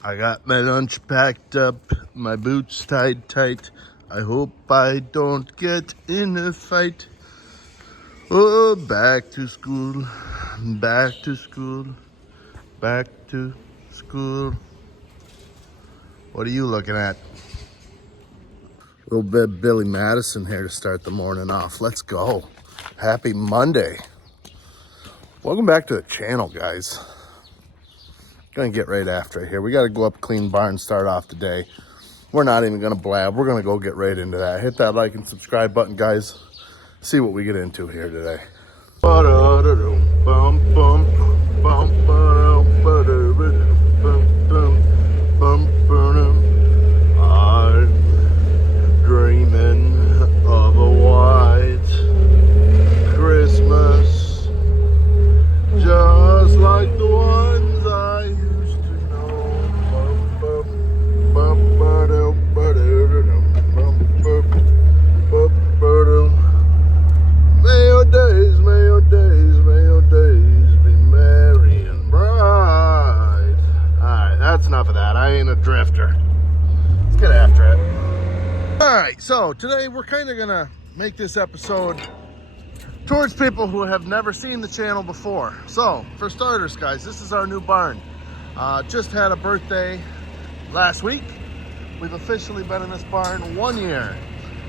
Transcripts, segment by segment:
I got my lunch packed up, my boots tied tight. I hope I don't get in a fight. Oh, back to school, back to school, back to school. What are you looking at? A little bit of Billy Madison here to start the morning off. Let's go. Happy Monday. Welcome back to the channel, guys. Gonna get right after it here. We gotta go up clean barn, start off the day. We're not even gonna blab. We're gonna go get right into that. Hit that like and subscribe button, guys. See what we get into here today. I'm dreaming of a white Christmas, just like the ones I used to know. May your days be merry and bright. Alright, that's enough of that. I ain't a drifter. Let's get after it. Alright, so today we're kind of going to make this episode towards people who have never seen the channel before. So, for starters, guys, this is our new barn. Just had a birthday last week. We've officially been in this barn 1 year.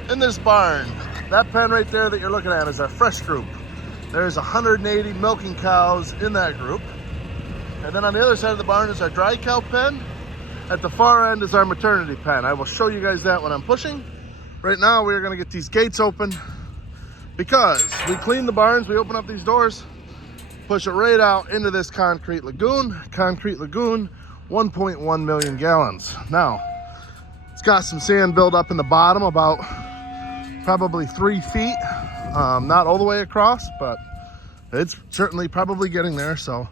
In this barn, that pen right there that you're looking at is our fresh group. There's 180 milking cows in that group. And then on the other side of the barn is our dry cow pen. At the far end is our maternity pen. I will show you guys that when I'm pushing. Right now, we're gonna get these gates open because we clean the barns, we open up these doors, push it right out into this concrete lagoon. Concrete lagoon, 1.1 million gallons. Now, it's got some sand built up in the bottom, about probably 3 feet. Not all the way across, but it's certainly probably getting there. So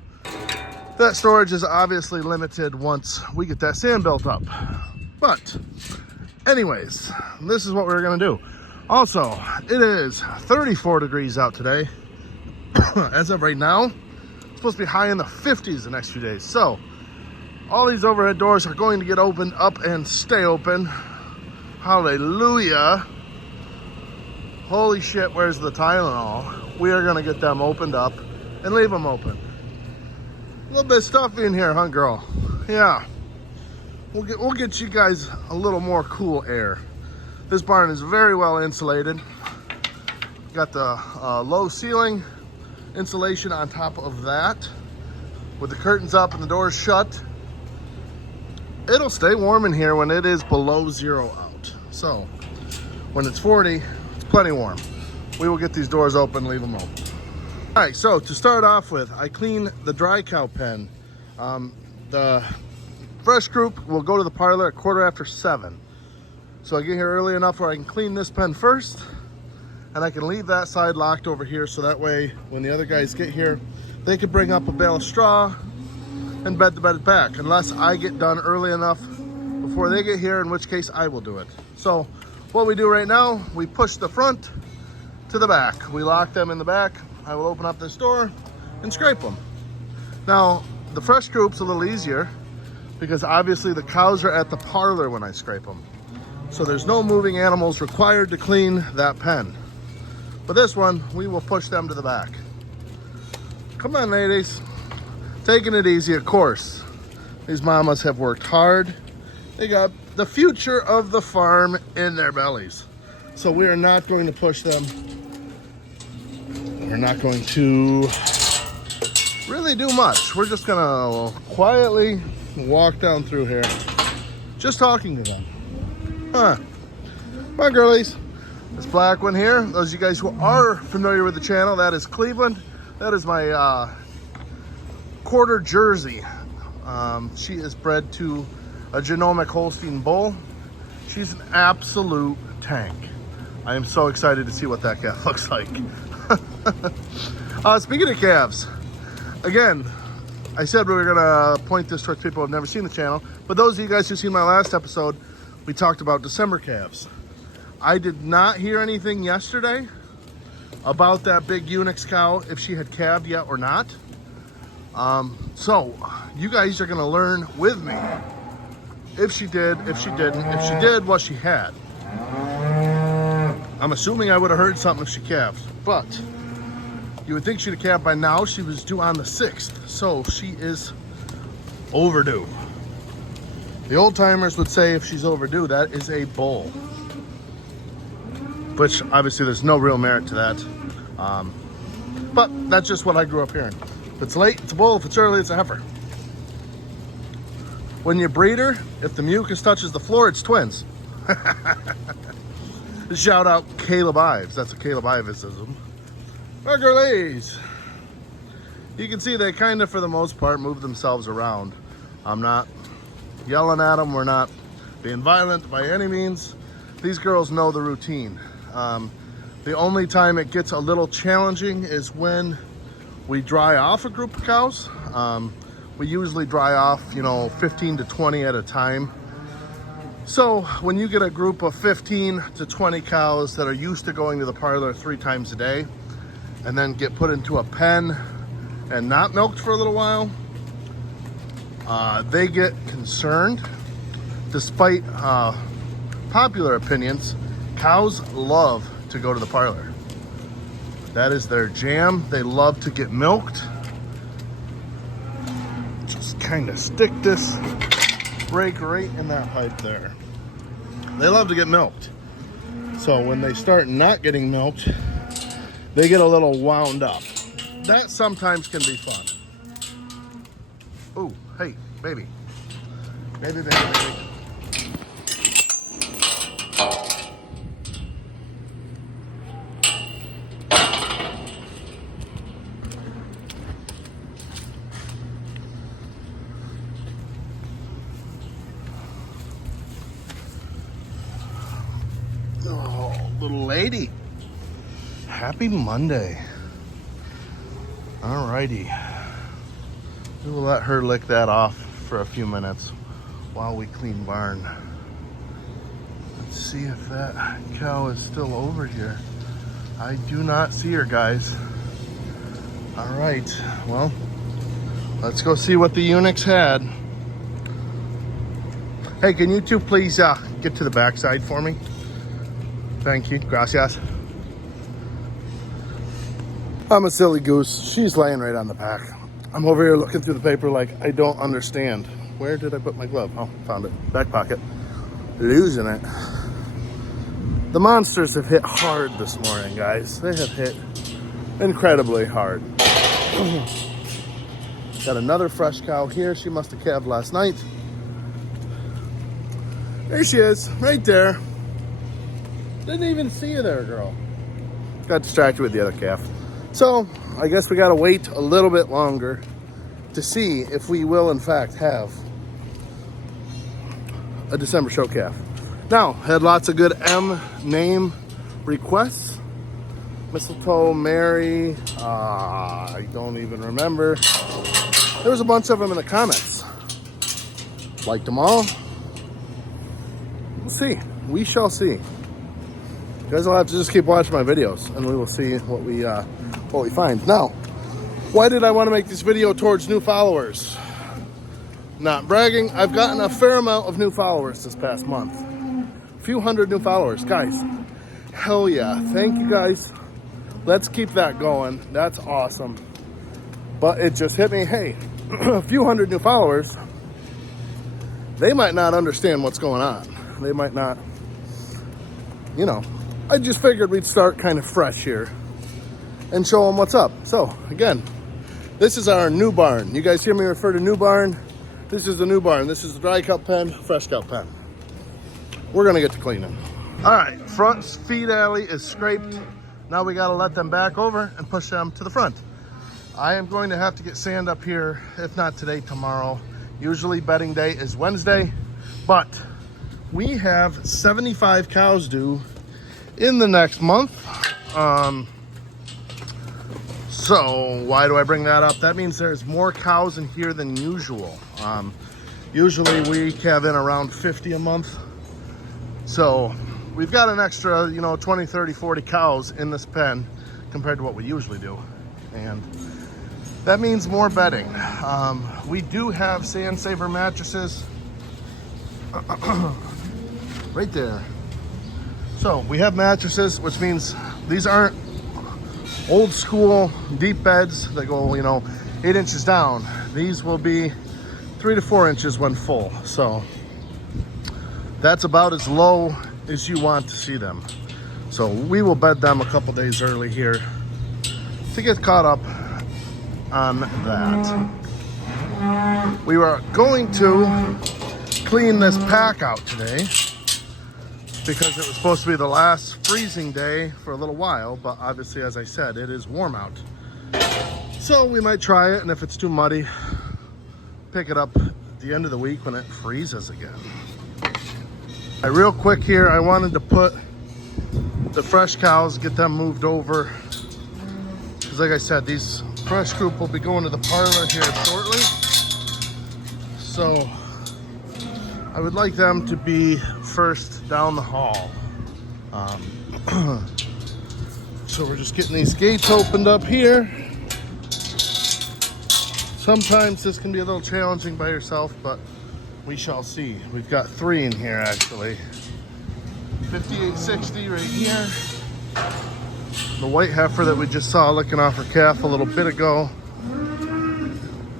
that storage is obviously limited once we get that sand built up. But anyways, this is what we're gonna do. Also, it is 34 degrees out today. As of right now, it's supposed to be high in the 50s the next few days. So all these overhead doors are going to get opened up and stay open. Hallelujah. Holy shit, where's the Tylenol? We are gonna get them opened up and leave them open. A little bit of stuff in here, huh, girl? Yeah. We'll get you guys a little more cool air. This barn is very well insulated. Got the low ceiling insulation on top of that. With the curtains up and the doors shut, it'll stay warm in here when it is below 0 out. So when it's 40, it's plenty warm. We will get these doors open, leave them open. All right, so to start off with, I clean the dry cow pen. The fresh group will go to the parlor at 7:15. So I get here early enough where I can clean this pen first, and I can leave that side locked over here so that way when the other guys get here, they could bring up a bale of straw and bed the bed back, unless I get done early enough before they get here, in which case I will do it. So what we do right now, we push the front to the back. We lock them in the back. I will open up this door and scrape them. Now, the fresh group's a little easier because obviously the cows are at the parlor when I scrape them. So there's no moving animals required to clean that pen. But this one, we will push them to the back. Come on, ladies. Taking it easy, of course. These mamas have worked hard. They got the future of the farm in their bellies. So we are not going to push them. We're not going to really do much. We're just gonna quietly walk down through here, just talking to them. Huh. Come on, girlies. This black one here, those of you guys who are familiar with the channel, that is Cleveland. That is my quarter Jersey. She is bred to a genomic Holstein bull. She's an absolute tank. I am so excited to see what that calf looks like. Speaking of calves, again, I said we were gonna point this towards people who have never seen the channel, but those of you guys who've seen my last episode, we talked about December calves. I did not hear anything yesterday about that big Unix cow, if she had calved yet or not. So you guys are gonna learn with me If she did, if she didn't, if she did, what she had. I'm assuming I would have heard something if she calved, but you would think she'd have calved by now. She was due on the 6th, so she is overdue. The old timers would say if she's overdue, that is a bull. Which obviously there's no real merit to that. But that's just what I grew up hearing. If it's late, it's a bull. If it's early, it's a heifer. When you breed her, if the mucus touches the floor, it's twins. Shout out Caleb Ives. That's a Caleb Ivisism. Our girlies. You can see they kind of, for the most part, move themselves around. I'm not yelling at them. We're not being violent by any means. These girls know the routine. The only time it gets a little challenging is when we dry off a group of cows. We usually dry off, 15 to 20 at a time. So when you get a group of 15 to 20 cows that are used to going to the parlor 3 times a day and then get put into a pen and not milked for a little while, they get concerned. Despite popular opinions, cows love to go to the parlor. That is their jam. They love to get milked. Just kind of stick this rake right in that pipe there. They love to get milked. So when they start not getting milked, they get a little wound up. That sometimes can be fun. Oh, hey, baby. Baby, baby, baby. Oh, little lady. Happy Monday. Alrighty. We will let her lick that off for a few minutes while we clean barn. Let's see if that cow is still over here. I do not see her, guys. Alright, well, let's go see what the eunuchs had. Hey, can you two please get to the backside for me? Thank you. Gracias. I'm a silly goose. She's laying right on the pack. I'm over here looking through the paper like I don't understand. Where did I put my glove? Oh, found it. Back pocket. Losing it. The monsters have hit hard this morning, guys. They have hit incredibly hard. Got another fresh cow here. She must have calved last night. There she is, right there. Didn't even see you there, girl. Got distracted with the other calf. So, I guess we gotta wait a little bit longer to see if we will, in fact, have a December show calf. Now, had lots of good M name requests. Mistletoe, Mary, I don't even remember. There was a bunch of them in the comments. Liked them all. We'll see. We shall see. You guys will have to just keep watching my videos and we will see what we find. Now, why did I want to make this video towards new followers? Not bragging, I've gotten a fair amount of new followers this past month. A few hundred new followers. Guys, hell yeah. Thank you guys. Let's keep that going. That's awesome. But it just hit me, hey, a few hundred new followers, they might not understand what's going on. They might not, I just figured we'd start kind of fresh here and show them what's up. So, again, this is our new barn. You guys hear me refer to new barn? This is the new barn. This is the dry cup pen, fresh cup pen. We're gonna get to cleaning. All right, front feed alley is scraped. Now we gotta let them back over and push them to the front. I am going to have to get sand up here, if not today, tomorrow. Usually bedding day is Wednesday, but we have 75 cows due in the next month. So why do I bring that up? That means there's more cows in here than usual. Usually we calve in around 50 a month. So we've got an extra, 20, 30, 40 cows in this pen compared to what we usually do. And that means more bedding. We do have sand saver mattresses. Right there. So we have mattresses, which means these aren't old school deep beds that go, 8 inches down. These will be 3 to 4 inches when full. So that's about as low as you want to see them. So we will bed them a couple days early here to get caught up on that. We were going to clean this pack out today because it was supposed to be the last freezing day for a little while, but obviously, as I said, it is warm out. So we might try it, and if it's too muddy, pick it up at the end of the week when it freezes again. Real quick here, I wanted to put the fresh cows, get them moved over, because like I said, these fresh group will be going to the parlor here shortly. So I would like them to be first down the hall. So we're just getting these gates opened up here. Sometimes this can be a little challenging by yourself, but we shall see. We've got 3 in here actually. 5860 right here. The white heifer that we just saw licking off her calf a little bit ago.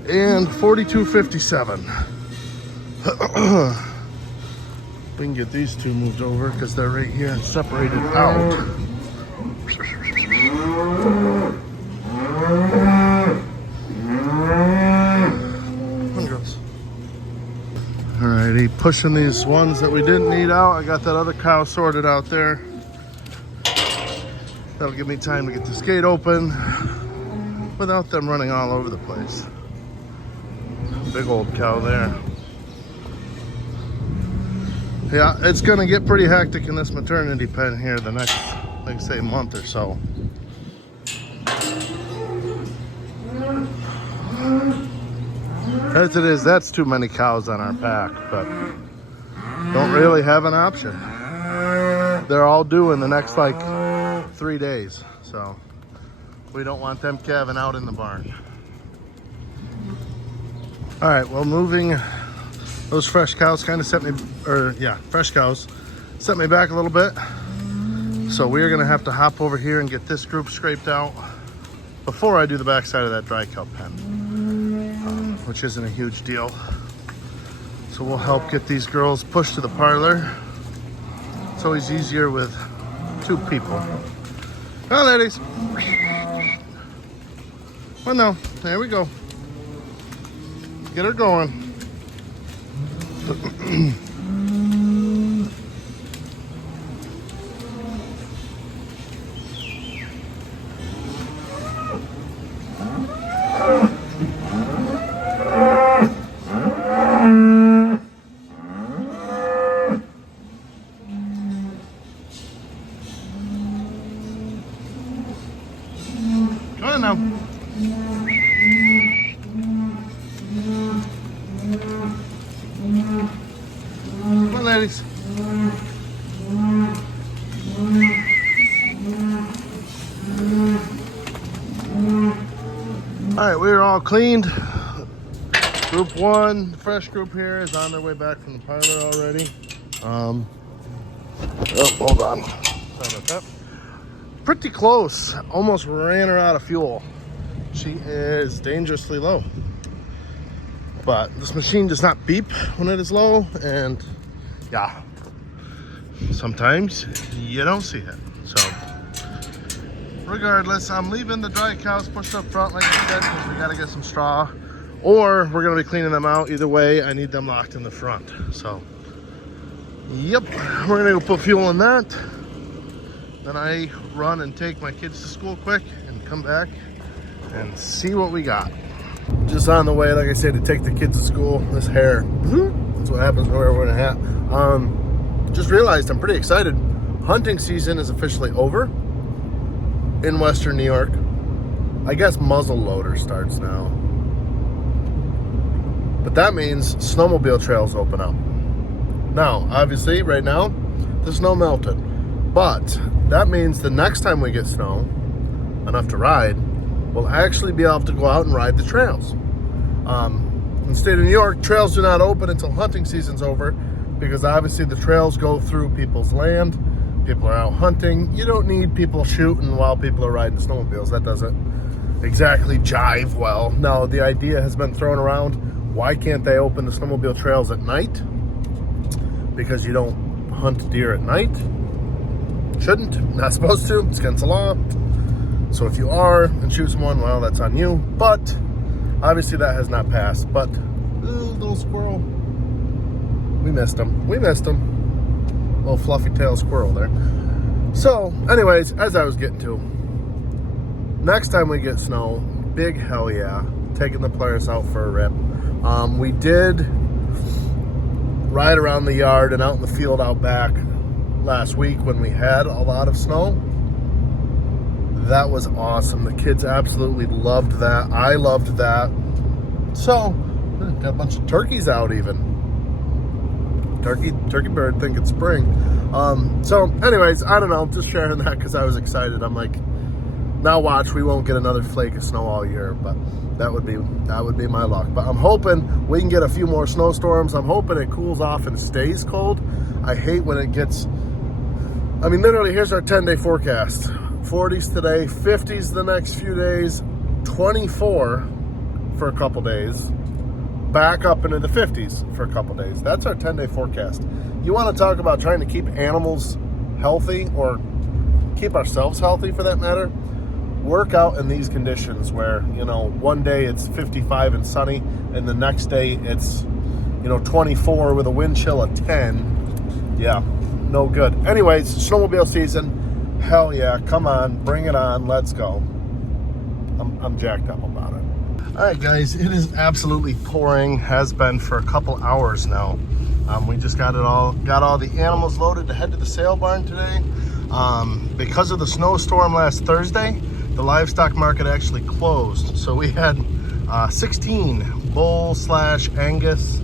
And 4257. We can get these 2 moved over because they're right here and separated out. Alrighty, pushing these ones that we didn't need out. I got that other cow sorted out there. That'll give me time to get this gate open without them running all over the place. Big old cow there. Yeah, it's gonna get pretty hectic in this maternity pen here the next, like I say, month or so. As it is, that's too many cows on our pack, but don't really have an option. They're all due in the next like 3 days, so we don't want them calving out in the barn. All right, well, moving those fresh cows kind of fresh cows set me back a little bit. So we are gonna have to hop over here and get this group scraped out before I do the backside of that dry cow pen, which isn't a huge deal. So we'll help get these girls pushed to the parlor. It's always easier with 2 people. Oh, ladies. Well, no, there we go. Get her going. Come on now. Come on, ladies. All right, we're all cleaned. Group 1, the fresh group here, is on their way back from the parlor already. Oh, hold on. Sorry about that. Pretty close. Almost ran her out of fuel. She is dangerously low. But this machine does not beep when it is low, and yeah, sometimes you don't see it. So regardless, I'm leaving the dry cows pushed up front like I said, because we got to get some straw, or we're going to be cleaning them out. Either way, I need them locked in the front. So yep, we're going to go put fuel in that. Then I run and take my kids to school quick and come back and see what we got. Just on the way, like I said, to take the kids to school. This hair, that's what happens when we're wearing a hat. Just realized I'm pretty excited. Hunting season is officially over in Western New York. I guess muzzle loader starts now. But that means snowmobile trails open up. Now, obviously, right now, the snow melted. But that means the next time we get snow, enough to ride, we'll actually be able to go out and ride the trails. In the state of New York, trails do not open until hunting season's over. because obviously the trails go through people's land. People are out hunting. You don't need people shooting while people are riding snowmobiles. That doesn't exactly jive well. No, the idea has been thrown around. Why can't they open the snowmobile trails at night? Because you don't hunt deer at night. Shouldn't, not supposed to. It's against the law. So if you are and shoot someone, well, that's on you. But obviously that has not passed. But little squirrel, we missed him. Little fluffy tail squirrel there. So anyways, as I was getting to, next time we get snow, big hell yeah, taking the Polaris out for a rip. We did ride around the yard and out in the field out back last week when we had a lot of snow. That was awesome. The kids absolutely loved that. I loved that. So, got a bunch of turkeys out even. Turkey bird think it's spring. So anyways, I don't know, just sharing that because I was excited. I'm like, now watch, we won't get another flake of snow all year, but that would be my luck. But I'm hoping we can get a few more snowstorms. I'm hoping it cools off and stays cold. I hate when it gets, I mean, literally, here's our 10-day forecast. 40s today, 50s the next few days, 24 for a couple days, back up into the 50s for a couple days. That's our 10-day forecast. You want to talk about trying to keep animals healthy, or keep ourselves healthy for that matter? Work out in these conditions where, you know, one day it's 55 and sunny, and the next day it's, you know, 24 with a wind chill of 10. Yeah, no good. Anyways, snowmobile season. Hell yeah, come on, bring it on, let's go. I'm jacked up about it. All right, guys, it is absolutely pouring, has been for a couple hours now. We just got all the animals loaded to head to the sale barn today. Because of the snowstorm last Thursday, the livestock market actually closed. So we had 16 bull / Angus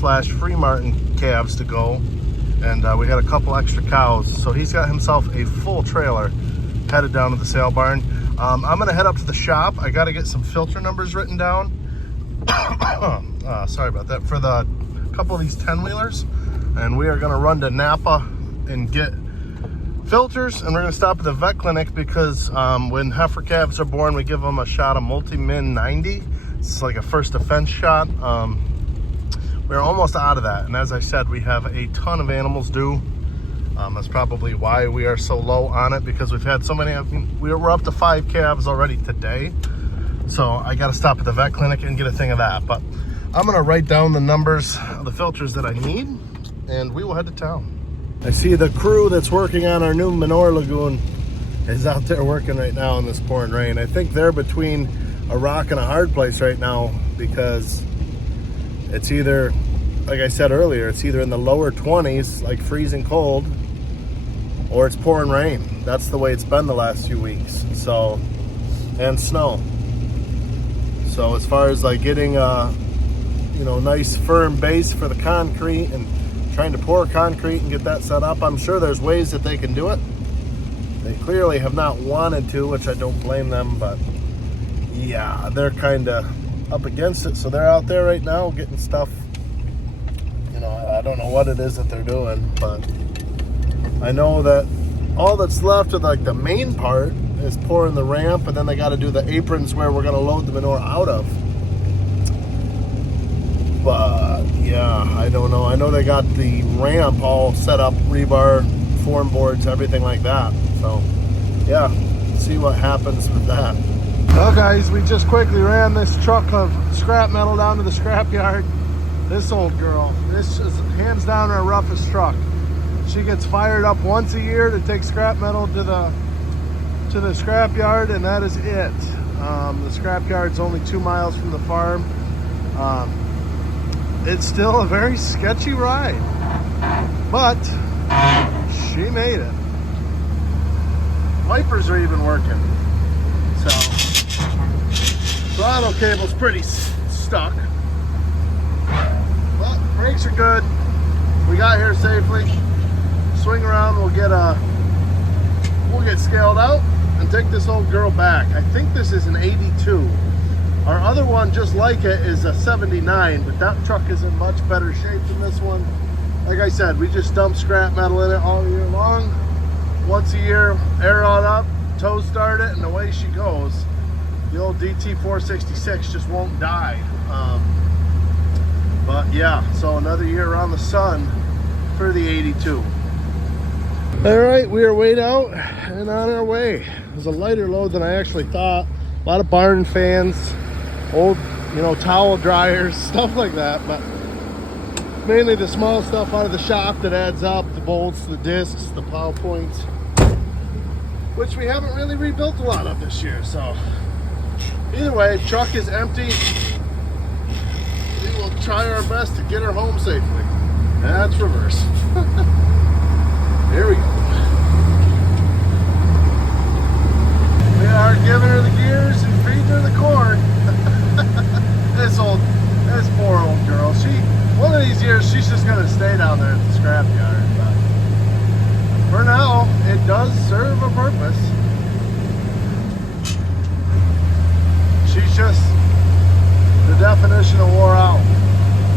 / Free Martin calves to go. And we had a couple extra cows. So he's got himself a full trailer headed down to the sale barn. I'm gonna head up to the shop. I gotta get some filter numbers written down. Sorry about that. For the couple of these 10-wheelers. And we are gonna run to Napa and get filters. And we're gonna stop at the vet clinic because when heifer calves are born, we give them a shot of Multi-Min 90. It's like a first defense shot. We're almost out of that, and as I said, we have a ton of animals due. That's probably why we are so low on it, because we've had so many. We're up to 5 calves already today, so I got to stop at the vet clinic and get a thing of that. But I'm gonna write down the numbers of the filters that I need, and we will head to town. I see the crew that's working on our new manure lagoon is out there working right now in this pouring rain. I think they're between a rock and a hard place right now, because it's either, like I said earlier, it's either in the lower 20s, like freezing cold, or it's pouring rain. That's the way it's been the last few weeks. So, and snow. So as far as like getting a, you know, nice firm base for the concrete and trying to pour concrete and get that set up, I'm sure there's ways that they can do it. They clearly have not wanted to, which I don't blame them, but yeah, they're kind of up against it. So they're out there right now getting stuff, you know, I don't know what it is that they're doing, but I know that all that's left of like the main part is pouring the ramp, and then they got to do the aprons where we're going to load the manure out of. But yeah, I don't know. I know they got the ramp all set up, rebar, form boards, everything like that. So yeah, see what happens with that. Well, guys, we just quickly ran this truck of scrap metal down to the scrap yard. This old girl, this is hands down our roughest truck. She gets fired up once a year to take scrap metal to the scrap yard, and that is it. The scrap yard's only 2 miles from the farm. It's still a very sketchy ride, but she made it. Wipers are even working. So throttle cable's pretty stuck, but brakes are good. We got here safely. Swing around, we'll get scaled out and take this old girl back. I think this is an 82. Our other one just like it is a 79, but that truck is in much better shape than this one. Like I said, we just dump scrap metal in it all year long. Once a year, air on up, toe start it, and away she goes. The old DT466 just won't die. But yeah, so another year around the sun for the 82. All right, we are weighed out and on our way. It was a lighter load than I actually thought. A lot of barn fans, old, towel dryers, stuff like that. But mainly the small stuff out of the shop that adds up, the bolts, the discs, the plow points, which we haven't really rebuilt a lot of this year. So either way, truck is empty. We will try our best to get her home safely. That's reverse. Here we go. We are giving her the gears and feeding her the corn. This poor old girl. One of these years, she's just gonna stay down there at the scrapyard. But for now, it does serve a purpose. She's just the definition of wore out.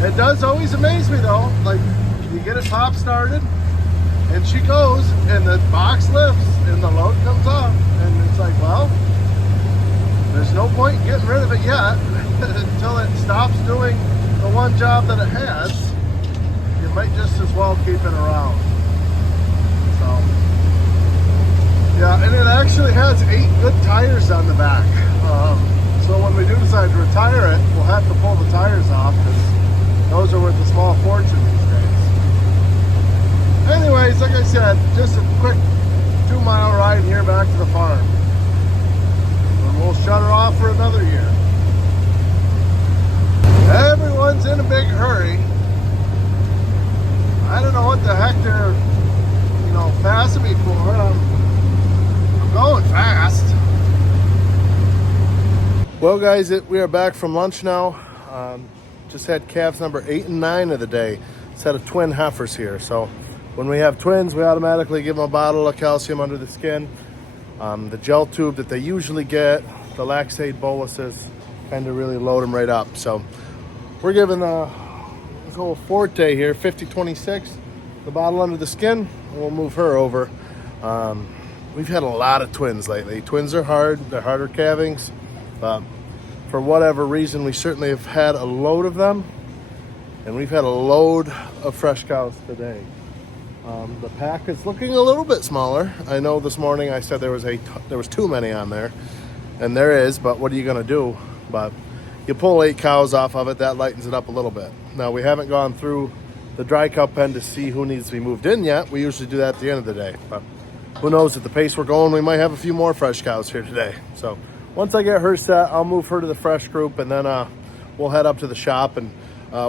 It does always amaze me though. Like, you get it pop started, and she goes, and the box lifts, and the load comes off, and it's like, well, there's no point in getting rid of it yet until it stops doing the one job that it has. You might just as well keep it around. So, yeah, and it actually has 8 good tires on the back. So when we do decide to retire it, we'll have to pull the tires off, because those are worth a small fortune these days. Anyways, like I said, just a quick 2-mile ride here back to the farm. And we'll shut her off for another year. Everyone's in a big hurry. I don't know what the heck they're, passing me for. I'm going fast. Well, guys, we are back from lunch now. Just had calves number 8 and 9 of the day. Set of twin heifers here. So when we have twins, we automatically give them a bottle of calcium under the skin. The gel tube that they usually get, the Laxate boluses, kind of really load them right up. So we're giving a little Forte here, 50-26, the bottle under the skin. We'll move her over. We've had a lot of twins lately. Twins are hard. They're harder calvings. For whatever reason, we certainly have had a load of them, and we've had a load of fresh cows today. The pack is looking a little bit smaller. I know this morning I said there was too many on there, and there is, but what are you going to do? But you pull 8 cows off of it, that lightens it up a little bit. Now, we haven't gone through the dry cow pen to see who needs to be moved in yet. We usually do that at the end of the day, but who knows, at the pace we're going, we might have a few more fresh cows here today. So once I get her set, I'll move her to the fresh group, and then we'll head up to the shop and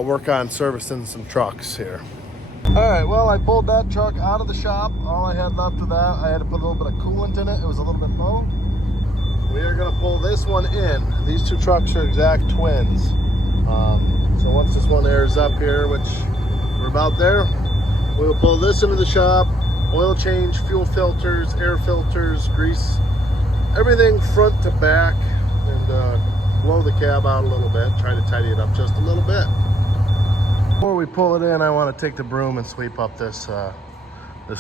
work on servicing some trucks here. All right, well, I pulled that truck out of the shop. All I had left of that, I had to put a little bit of coolant in it. It was a little bit low. We are gonna pull this one in. These 2 trucks are exact twins. So once this one airs up here, which we're about there, we'll pull this into the shop, oil change, fuel filters, air filters, grease, everything front to back, and blow the cab out a little bit, try to tidy it up just a little bit. Before we pull it in, I want to take the broom and sweep up this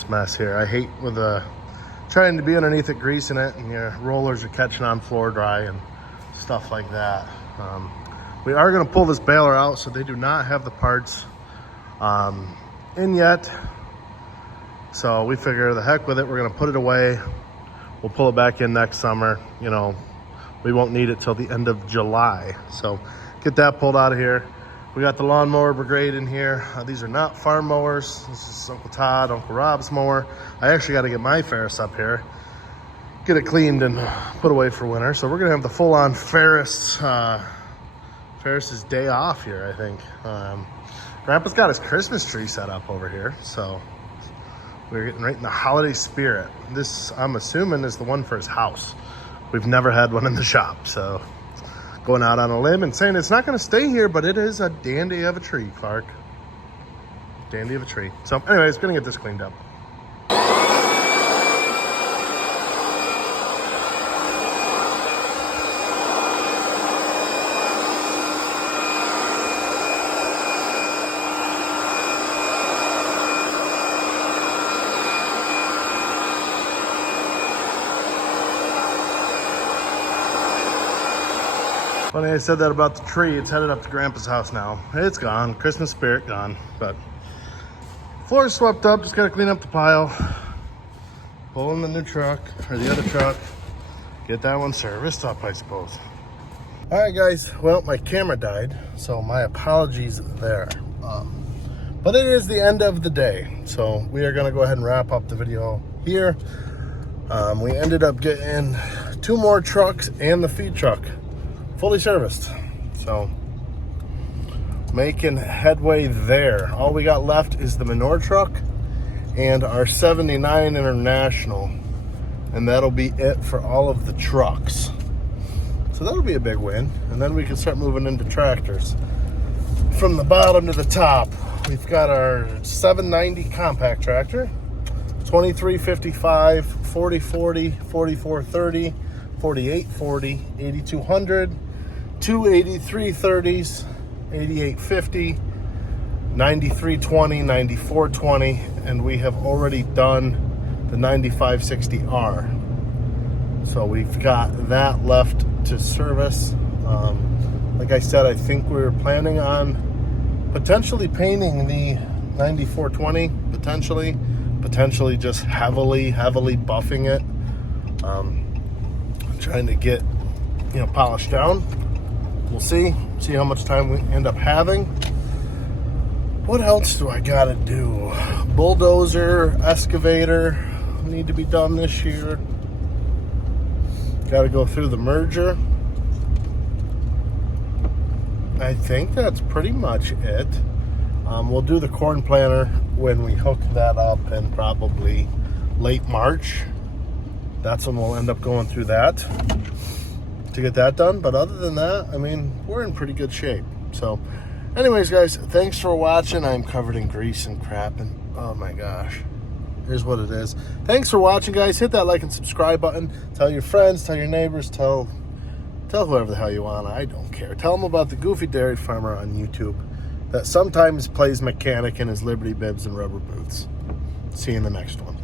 mess here. I hate with trying to be underneath it, greasing it, and your rollers are catching on floor dry and stuff like that. We are going to pull this baler out, so they do not have the parts in yet. So we figure the heck with it, we're going to put it away. We'll pull it back in next summer. We won't need it till the end of July. So get that pulled out of here. We got the lawnmower brigade in here. These are not farm mowers. This is Uncle Todd, Uncle Rob's mower. I actually got to get my Ferris up here, get it cleaned and put away for winter. So we're gonna have the full-on Ferris's day off here, I think. Grandpa's got his Christmas tree set up over here, so we're getting right in the holiday spirit. This, I'm assuming, is the one for his house. We've never had one in the shop, so going out on a limb and saying it's not going to stay here, but it is a dandy of a tree, Clark. Dandy of a tree. So anyways, going to get this cleaned up. Funny I said that about the tree. It's headed up to Grandpa's house now. It's gone. Christmas spirit gone. But floor's swept up. Just got to clean up the pile. Pull in the new truck, or the other truck. Get that one serviced up, I suppose. All right, guys. Well, my camera died, so my apologies there. But it is the end of the day, so we are going to go ahead and wrap up the video here. We ended up getting 2 more trucks and the feed truck fully serviced, so making headway there. All we got left is the manure truck and our 79 International, and that'll be it for all of the trucks. So that'll be a big win, and then we can start moving into tractors. From the bottom to the top, we've got our 790 compact tractor, 2355, 4040, 4430, 4840, 8200, 28330s, 8850, 9320, 9420, and we have already done the 9560R. So we've got that left to service. Like I said, I think we're planning on potentially painting the 9420, potentially just heavily buffing it, trying to get, polished down. We'll see how much time we end up having. What else do I gotta do? Bulldozer, excavator need to be done this year. Gotta go through the merger. I think that's pretty much it. We'll do the corn planter when we hook that up in probably late March. That's when we'll end up going through that to get that done. But other than that, I mean, we're in pretty good shape. So anyways, guys, thanks for watching. I'm covered in grease and crap, and oh my gosh, here's what it is. Thanks for watching, guys. Hit that like and subscribe button. Tell your friends, tell your neighbors, tell whoever the hell you want. I don't care. Tell them about the Goofy Dairy Farmer on YouTube that sometimes plays mechanic in his Liberty bibs and rubber boots. See you in the next one.